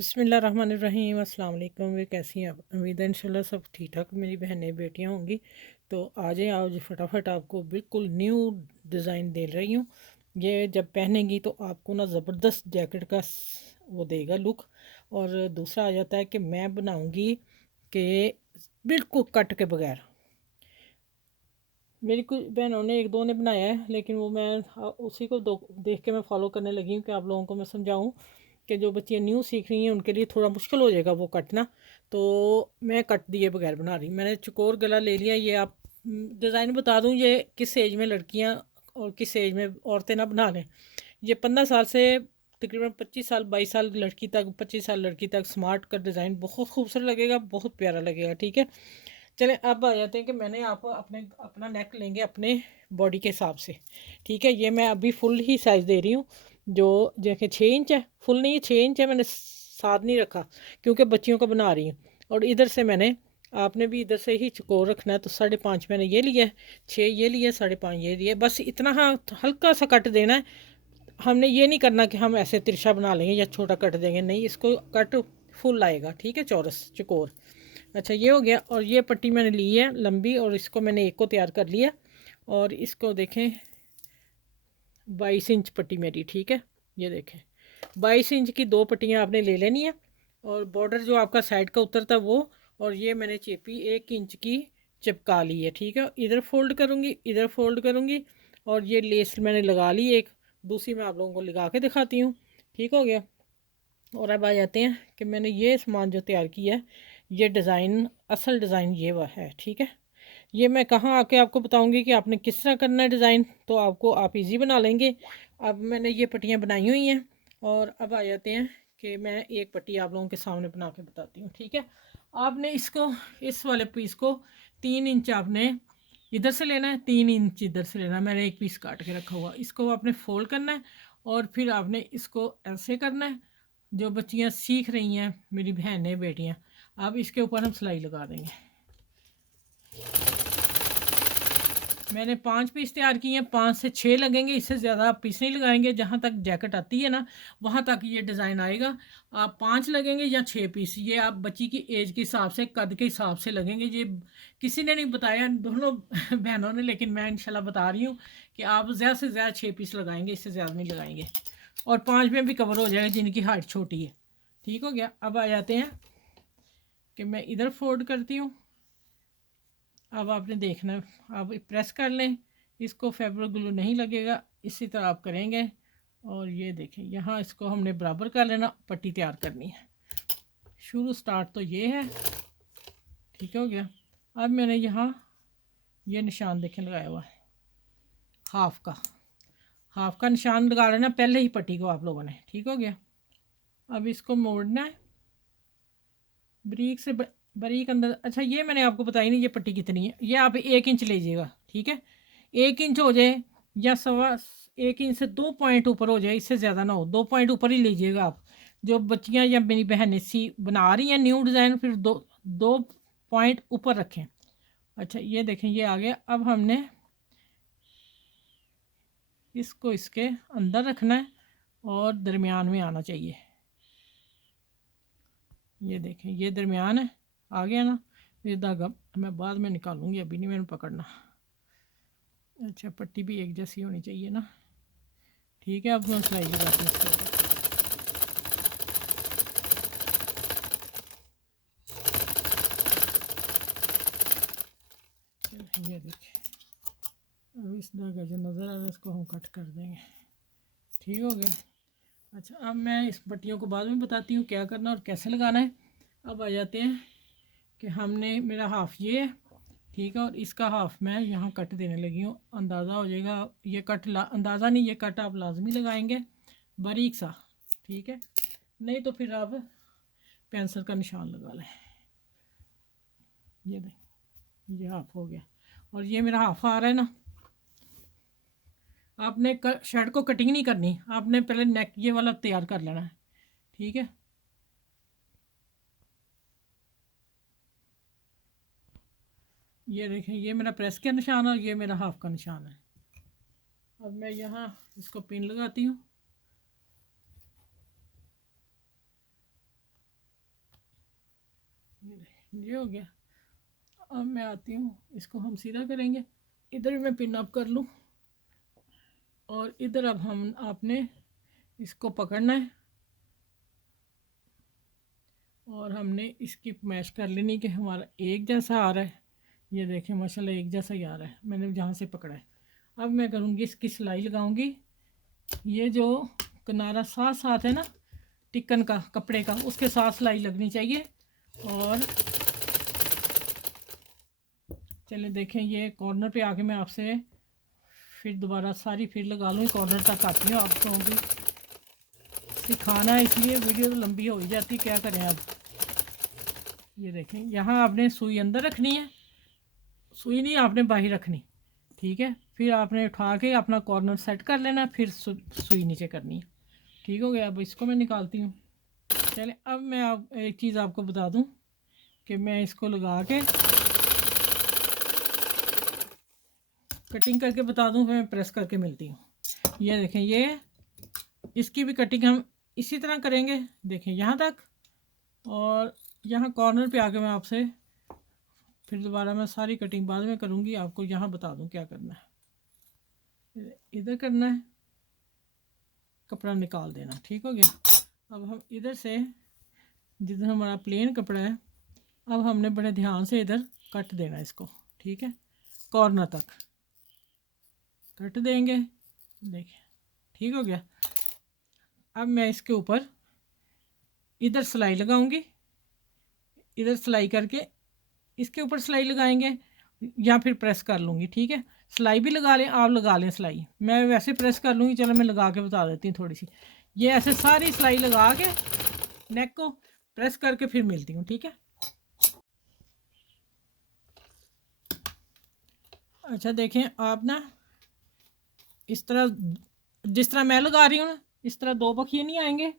बिस्मिल्लाहिर्रहमानिर्रहीम अस्सलाम वालेकुम। वे कैसी हैं आप? उम्मीद है इंशाल्लाह सब ठीक ठाक मेरी बहनें बेटियां होंगी। तो आज फटाफट आपको बिल्कुल न्यू डिज़ाइन दे रही हूँ। ये जब पहनेंगी तो आपको ना ज़बरदस्त जैकेट का वो देगा लुक। और दूसरा आ जाता है कि मैं बनाऊँगी कि बिल्कुल कट के बगैर। मेरी कुछ बहनों ने एक दो ने बनाया है, लेकिन वो मैं उसी को देख के मैं फॉलो करने लगी हूँ कि आप लोगों को मैं समझाऊँ कि जो बच्चियाँ न्यू सीख रही हैं उनके लिए थोड़ा मुश्किल हो जाएगा वो कटना। तो मैं कट दिए बगैर बना रही। मैंने चौकोर गला ले लिया। ये आप डिज़ाइन बता दूँ, ये किस एज में लड़कियाँ और किस एज में औरतें ना बना लें। ये 15 साल से तकरीबन 25 साल 22 साल लड़की तक, 25 साल लड़की तक स्मार्ट का डिज़ाइन बहुत खूबसूरत लगेगा, बहुत प्यारा लगेगा। ठीक है, चलें अब आ जाते हैं कि मैंने आप अपना नेक लेंगे अपने बॉडी के हिसाब से। ठीक है, ये मैं अभी फुल ही साइज़ दे रही हूँ। जो देखें 6 इंच है, फुल नहीं है 6 इंच है। मैंने साथ नहीं रखा क्योंकि बच्चियों का बना रही हूँ। और इधर से मैंने, आपने भी इधर से ही चकोर रखना है, तो 5.5 मैंने ये लिया है, 6 ये लिया, 5.5 ये लिया। बस इतना, हाँ हल्का सा कट देना है। हमने ये नहीं करना कि हम ऐसे तिरछा बना लेंगे या छोटा कट देंगे, नहीं, इसको कट फुल आएगा। ठीक है, चौरस चकोर। अच्छा, ये हो गया। और ये पट्टी मैंने ली है लंबी, और इसको मैंने एक को तैयार कर लिया। और इसको देखें, 22 इंच पट्टी मेरी। ठीक है, ये देखें 22 इंच की दो पट्टियाँ आपने ले लेनी है। और बॉर्डर जो आपका साइड का उतरता वो, और ये मैंने चेपी 1 इंच की चिपका ली है। ठीक है, इधर फोल्ड करूँगी, इधर फोल्ड करूँगी। और ये लेस मैंने लगा ली एक, दूसरी मैं आप लोगों को लगा के दिखाती हूँ। ठीक हो गया। और अब आ जाते हैं कि मैंने ये सामान जो तैयार किया है, ये डिज़ाइन, असल डिज़ाइन ये वह है। ठीक है, ये मैं कहाँ आके आपको बताऊंगी कि आपने किस तरह करना है डिज़ाइन, तो आपको आप इजी बना लेंगे। अब मैंने ये पट्टियाँ बनाई हुई हैं। और अब आ जाते हैं कि मैं एक पट्टी आप लोगों के सामने बना के बताती हूँ। ठीक है, आपने इसको, इस वाले पीस को 3 इंच आपने इधर से लेना है, 3 इंच इधर से लेना है। मैंने एक पीस काट के रखा हुआ, इसको आपने फोल्ड करना है। और फिर आपने इसको ऐसे करना है। जो बच्चियाँ सीख रही हैं, मेरी बहनें बेटियाँ, अब इसके ऊपर हम सिलाई लगा देंगे। मैंने 5 पीस तैयार किए हैं, 5 से 6 लगेंगे, इससे ज़्यादा आप पीस नहीं लगाएंगे। जहाँ तक जैकेट आती है ना, वहाँ तक ये डिज़ाइन आएगा। आप 5 लगेंगे या 6 पीस, ये आप बच्ची की एज के हिसाब से, कद के हिसाब से लगेंगे। ये किसी ने नहीं बताया, दोनों बहनों ने, लेकिन मैं इंशाल्लाह बता रही हूँ कि आप ज़्यादा से ज़्यादा 6 पीस लगाएंगे, इससे ज़्यादा नहीं लगाएंगे। और 5 में भी कवर हो जाएगा जिनकी हाइट छोटी है। ठीक हो गया। अब आ जाते हैं कि मैं इधर फोल्ड करती हूँ। अब आपने देखना है, आप प्रेस कर लें, इसको फैब्रिक ग्लू नहीं लगेगा, इसी तरह आप करेंगे। और ये देखें, यहाँ इसको हमने बराबर कर लेना, पट्टी तैयार करनी है। शुरू स्टार्ट तो ये है। ठीक हो गया। अब मैंने यहाँ ये निशान देखें लगाया हुआ है, हाफ का निशान लगा लेना पहले ही पट्टी को आप लोगों ने। ठीक हो गया। अब इसको मोड़ना है बारीक से बारीक अंदर। अच्छा, ये मैंने आपको बताई नहीं ये पट्टी कितनी है, ये आप 1 इंच लीजिएगा। ठीक है, 1 इंच हो जाए या 1.25 इंच से 2 पॉइंट ऊपर हो जाए, इससे ज़्यादा ना हो, 2 पॉइंट ऊपर ही लीजिएगा आप। जो बच्चियाँ या मेरी बहनें सी बना रही हैं न्यू डिज़ाइन, फिर 2 पॉइंट ऊपर रखें। अच्छा, ये देखें ये आ गया। अब हमने इसको इसके अंदर रखना है और दरमियान में आना चाहिए। ये देखें, ये दरमियान है, आ गया ना। ये धागा मैं बाद में निकालूंगी, अभी नहीं मैंने पकड़ना। अच्छा, पट्टी भी एक जैसी होनी चाहिए ना। ठीक है, अब मैं सिलाई लगाती हूँ इसके ऊपर। ये देखिए, अब इस धागा जो नज़र आ रहा है इसको हम कट कर देंगे। ठीक हो गया। अच्छा, अब मैं इस पट्टियों को बाद में बताती हूँ क्या करना और कैसे लगाना है। अब आ जाते हैं कि हमने, मेरा हाफ ये है। ठीक है, और इसका हाफ मैं यहाँ कट देने लगी हूँ, अंदाज़ा हो जाएगा। ये कट अंदाज़ा नहीं, ये कट आप लाजमी लगाएंगे बारीक सा। ठीक है, नहीं तो फिर आप पेंसिल का निशान लगा लें। ये देख, ये हाफ हो गया। और ये मेरा हाफ आ रहा है ना। आपने शर्ट को कटिंग नहीं करनी, आपने पहले नेक ये वाला तैयार कर लेना है। ठीक है, ये देखें, ये मेरा प्रेस का निशान है और ये मेरा हाफ का निशान है। अब मैं यहाँ इसको पिन लगाती हूँ। ये हो गया। अब मैं आती हूँ, इसको हम सीधा करेंगे। इधर भी मैं पिन अप कर लूँ और इधर अब हम आपने इसको पकड़ना है और हमने इसकी मैश कर लेनी कि हमारा एक जैसा आ रहा है। ये देखें माशाल्लाह एक जैसा ही आ रहा है, मैंने जहाँ से पकड़ा है। अब मैं करूँगी इसकी सिलाई लगाऊंगी। ये जो किनारा साथ साथ है ना टिक्कन का कपड़े का, उसके साथ सिलाई लगनी चाहिए। और चले देखें, ये कॉर्नर पे आके मैं आपसे फिर दोबारा सारी फिर लगा लूँ, कॉर्नर तक आती हूँ। आपको भी सिखाना है इसलिए वीडियो तो लंबी हो ही जाती, क्या करें अब। ये देखें, यहाँ आपने सुई अंदर रखनी है, सुई नहीं आपने बाहर रखनी, ठीक है। फिर आपने उठा के अपना कॉर्नर सेट कर लेना, फिर सुई नीचे करनी है। ठीक हो गया। अब इसको मैं निकालती हूँ। चले अब मैं आप एक चीज़ आपको बता दूँ कि मैं इसको लगा के कटिंग करके बता दूँ, फिर मैं प्रेस करके मिलती हूँ। ये देखें, ये इसकी भी कटिंग हम इसी तरह करेंगे। देखें यहाँ तक, और यहाँ कॉर्नर पे आके मैं आपसे फिर दोबारा मैं सारी कटिंग बाद में करूँगी। आपको यहाँ बता दूँ क्या करना है। इधर करना है, कपड़ा निकाल देना। ठीक हो गया। अब हम इधर से जिधर हमारा प्लेन कपड़ा है, अब हमने बड़े ध्यान से इधर कट देना इसको, ठीक है। कॉर्नर तक कट देंगे, देखिए ठीक हो गया। अब मैं इसके ऊपर इधर सिलाई लगाऊंगी, इधर सिलाई करके इसके ऊपर सिलाई लगाएंगे या फिर प्रेस कर लूँगी, ठीक है। सिलाई भी लगा लें, आप लगा लें सिलाई, मैं वैसे प्रेस कर लूँगी। चलो मैं लगा के बता देती हूँ थोड़ी सी। ये ऐसे सारी सिलाई लगा के नेक को प्रेस करके फिर मिलती हूँ, ठीक है। अच्छा देखें, आप ना इस तरह जिस तरह मैं लगा रही हूँ ना, इस तरह दो बखिए नहीं आएंगे।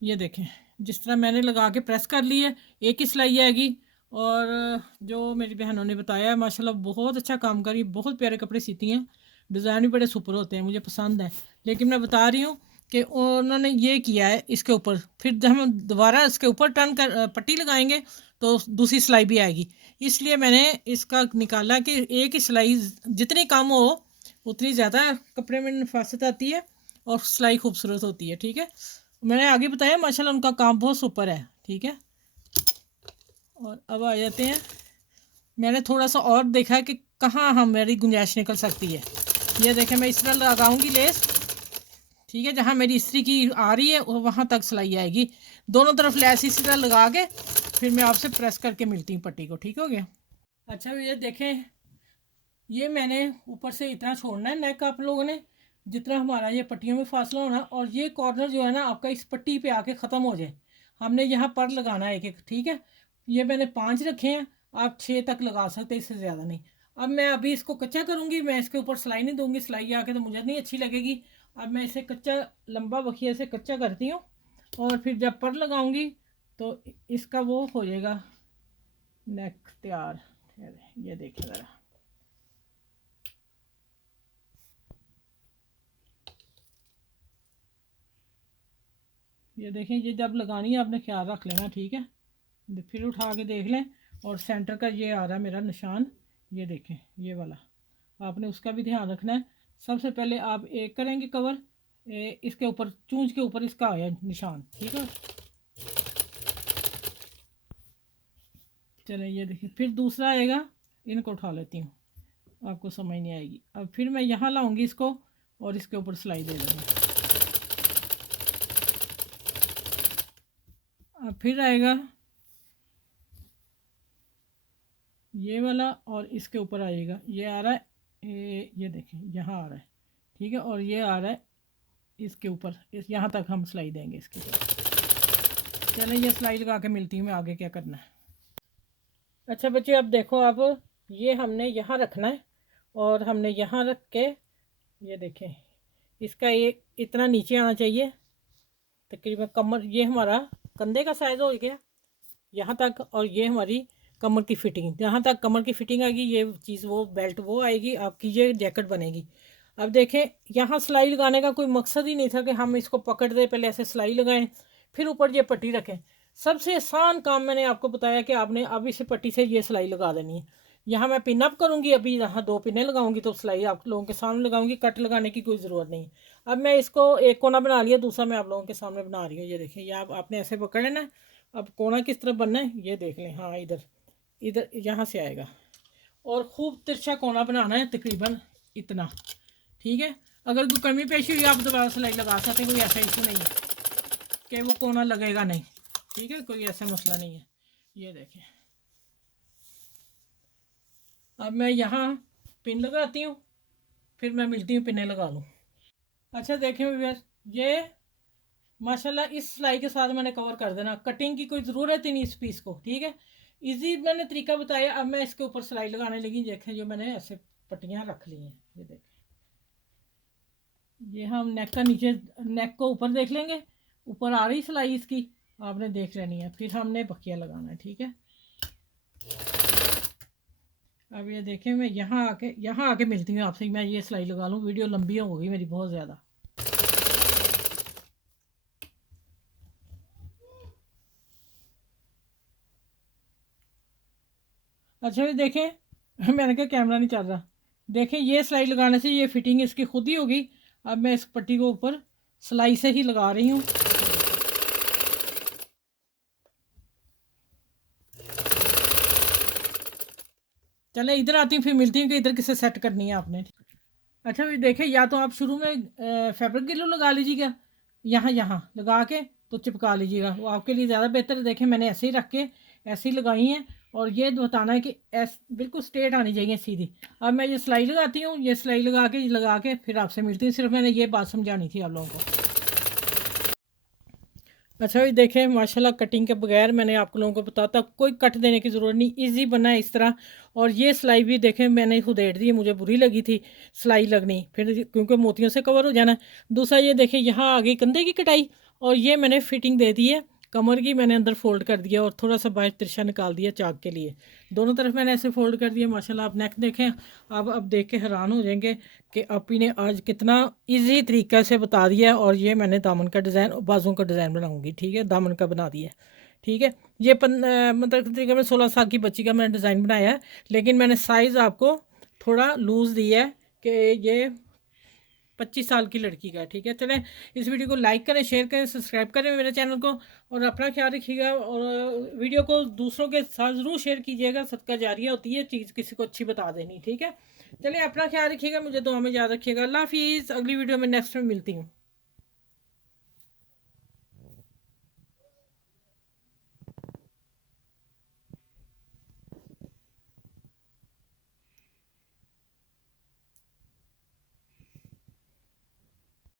ये देखें, जिस तरह मैंने लगा के प्रेस कर ली है, एक ही सिलाई आएगी। और जो मेरी बहनों ने बताया है माशाल्लाह बहुत अच्छा काम करी, बहुत प्यारे कपड़े सीती हैं, डिज़ाइन भी बड़े सुपर होते हैं, मुझे पसंद है। लेकिन मैं बता रही हूँ कि उन्होंने ये किया है इसके ऊपर, फिर जब हम दोबारा इसके ऊपर टर्न कर पट्टी लगाएंगे तो दूसरी सिलाई भी आएगी। इसलिए मैंने इसका निकाला कि एक ही सिलाई जितनी कम हो उतनी ज़्यादा कपड़े में नफासत आती है और सिलाई खूबसूरत होती है, ठीक है। मैंने आगे बताया माशाल्लाह उनका काम बहुत सुपर है, ठीक है। और अब आ जाते हैं, मैंने थोड़ा सा और देखा है कि कहाँ हमारी गुंजाइश निकल सकती है। ये देखें, मैं इस तरह लगाऊंगी लेस, ठीक है। जहाँ मेरी इस्त्री की आ रही है वहाँ तक सिलाई आएगी। दोनों तरफ लेस इसी तरह लगा के फिर मैं आपसे प्रेस करके मिलती हूँ पट्टी को, ठीक हो गया। अच्छा ये देखें, ये मैंने ऊपर से इतना छोड़ना है नेक आप लोगों ने, जितना हमारा ये पट्टियों में फासला होना, और ये कॉर्नर जो है ना आपका इस पट्टी पे आके ख़त्म हो जाए। हमने यहाँ पर लगाना है एक एक, ठीक है। ये मैंने 5 रखे हैं, आप 6 तक लगा सकते, इससे ज़्यादा नहीं। अब मैं अभी इसको कच्चा करूँगी, मैं इसके ऊपर सिलाई नहीं दूँगी, सिलाई आके तो मुझे नहीं अच्छी लगेगी। अब मैं इसे कच्चा लंबा बखिया से कच्चा करती हूँ, और फिर जब पर लगाऊँगी तो इसका वो हो जाएगा नेक तैयार। ये देखिए ज़रा, ये देखें, ये जब लगानी है आपने ख्याल रख लेना, ठीक है। फिर उठा के देख लें, और सेंटर का ये आ रहा है मेरा निशान, ये देखें ये वाला, आपने उसका भी ध्यान रखना है। सबसे पहले आप एक करेंगे कवर, इसके ऊपर चूंच के ऊपर इसका आया निशान, ठीक है। चले ये देखिए, फिर दूसरा आएगा, इनको उठा लेती हूँ, आपको समझ नहीं आएगी। अब फिर मैं यहाँ लाऊंगी इसको और इसके ऊपर सिलाई दे दूँगी। अब फिर आएगा ये वाला, और इसके ऊपर आएगा, ये आ रहा है, ये देखें यहाँ आ रहा है, ठीक है। और ये आ रहा है इसके ऊपर, इस यहाँ तक हम सिलाई देंगे इसके ऊपर। चलें ये सिलाई लगा के मिलती हूँ मैं, आगे क्या करना है। अच्छा बच्चे, अब देखो, अब ये हमने यहाँ रखना है, और हमने यहाँ रख के ये देखें, इसका ये इतना नीचे आना चाहिए तकरीबन कमर, ये हमारा कंधे का साइज़ हो गया यहाँ तक, और ये हमारी कमर की फिटिंग, जहाँ तक कमर की फिटिंग आएगी ये चीज़ वो बेल्ट वो आएगी आपकी, ये जैकेट बनेगी। अब देखें, यहाँ सिलाई लगाने का कोई मकसद ही नहीं था कि हम इसको पकड़ दें, पहले ऐसे सिलाई लगाएं फिर ऊपर ये पट्टी रखें। सबसे आसान काम मैंने आपको बताया कि आपने अब इस पट्टी से ये सिलाई लगा देनी है। यहाँ मैं पिन अप करूँगी, अभी यहाँ 2 पिनें लगाऊंगी तो सिलाई आप लोगों के सामने लगाऊंगी, कट लगाने की कोई ज़रूरत नहीं। अब मैं इसको एक कोना बना लिया, दूसरा मैं आप लोगों के सामने बना रही हूँ। ये देखिए, ये आपने ऐसे पकड़ लेना है। अब कोना किस तरफ बनना है ये देख लें। हाँ, इधर इधर यहाँ से आएगा और खूब तिरछा कोना बनाना है, तकरीबन इतना। ठीक है, अगर कोई कमी पेशी हुई आप दोबारा सिलाई लगा सकते हैं, कोई ऐसा इशू नहीं है कि वो कोना लगेगा नहीं। ठीक है, कोई ऐसा मसला नहीं है। ये देखें, अब मैं यहाँ पिन लगाती हूँ, फिर मैं मिलती हूँ पिनें लगा लूँ। अच्छा देखें व्यूअर्स, ये माशाल्लाह इस सिलाई के साथ मैंने कवर कर देना, कटिंग की कोई ज़रूरत ही नहीं इस पीस को। ठीक है, इजी मैंने तरीका बताया। अब मैं इसके ऊपर सिलाई लगाने लगी। देखें, जो मैंने ऐसे पट्टियाँ रख ली हैं, ये देखें, ये हम नेक का नीचे, नेक को ऊपर देख लेंगे, ऊपर आ रही सिलाई इसकी आपने देख लेनी है, फिर हमने बखिया लगाना है। ठीक है, अब ये देखें, मैं यहाँ आके मिलती हूँ आपसे। मैं ये सिलाई लगा लूँ, वीडियो लंबी होगी मेरी बहुत ज़्यादा। अच्छा ये देखें मैंने कहा कैमरा नहीं चल रहा। देखें, ये सिलाई लगाने से ये फिटिंग इसकी खुद ही होगी। अब मैं इस पट्टी को ऊपर सिलाई से ही लगा रही हूँ। चले इधर आती हूँ, फिर मिलती हूँ कि इधर किसे सेट करनी है आपने। अच्छा भी देखें, या तो आप शुरू में फैब्रिक ग्लू लगा लीजिएगा, यहाँ यहाँ लगा के तो चिपका लीजिएगा, वो आपके लिए ज़्यादा बेहतर है। देखें, मैंने ऐसे ही रख के ऐसे ही लगाई हैं, और ये बताना है कि बिल्कुल स्ट्रेट आनी चाहिए, सीधी। अब मैं ये सिलाई लगाती हूँ, ये सिलाई लगा के फिर आपसे मिलती हूँ। सिर्फ मैंने ये बात समझानी थी आप लोगों को। अच्छा भी देखें, माशाल्लाह कटिंग के बगैर मैंने आप लोगों को बताता, कोई कट देने की ज़रूरत नहीं, इजी बना है इस तरह। और ये सिलाई भी देखें मैंने उधेड़ दी, मुझे बुरी लगी थी सिलाई लगनी, फिर क्योंकि मोतियों से कवर हो जाना। दूसरा ये देखें, यहाँ आ गई कंधे की कटाई, और ये मैंने फिटिंग दे दी है कमर की, मैंने अंदर फोल्ड कर दिया और थोड़ा सा बाहर तिरछा निकाल दिया चाक के लिए। दोनों तरफ मैंने ऐसे फोल्ड कर दिया। माशाल्लाह आप नेक देखें, अब देख के हैरान हो जाएंगे कि आपी ने आज कितना इजी तरीका से बता दिया है। और ये मैंने दामन का डिज़ाइन, बाजुओं का डिज़ाइन बनाऊंगी। ठीक है, दामन का बना दिया। ठीक है, ये मतलब तरीके में 16 साल की बच्ची का मैंने डिज़ाइन बनाया है, लेकिन मैंने साइज़ आपको थोड़ा लूज़ दिया है कि ये 25 साल की लड़की का। ठीक है, चलें इस वीडियो को लाइक करें, शेयर करें, सब्सक्राइब करें मेरे चैनल को, और अपना ख्याल रखिएगा। और वीडियो को दूसरों के साथ ज़रूर शेयर कीजिएगा, सदका जारिया होती है चीज़ किसी को अच्छी बता देनी। ठीक है, चलिए अपना ख्याल रखिएगा, मुझे दुआ में याद रखिएगा। अल्लाह हाफिज़, अगली वीडियो में नेक्स्ट में मिलती हूँ।